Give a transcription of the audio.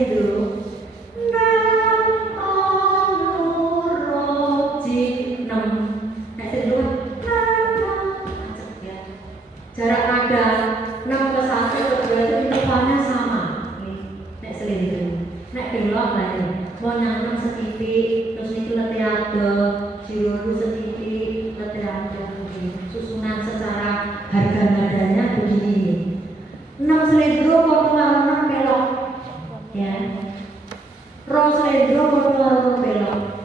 selendro nang roji 6. Nek selendro ya. Jarak nada 6 ke 1 ke 2 itu intervalnya sama. Nek selendro. Nek delok lah ya. Mau nyambung setitik terus itu letiado, siru setitik letiado. Susunan secara harga nadanya begini. 6 selendro kok 6 pelok. Ya. Rong selendro kok 6 pelok.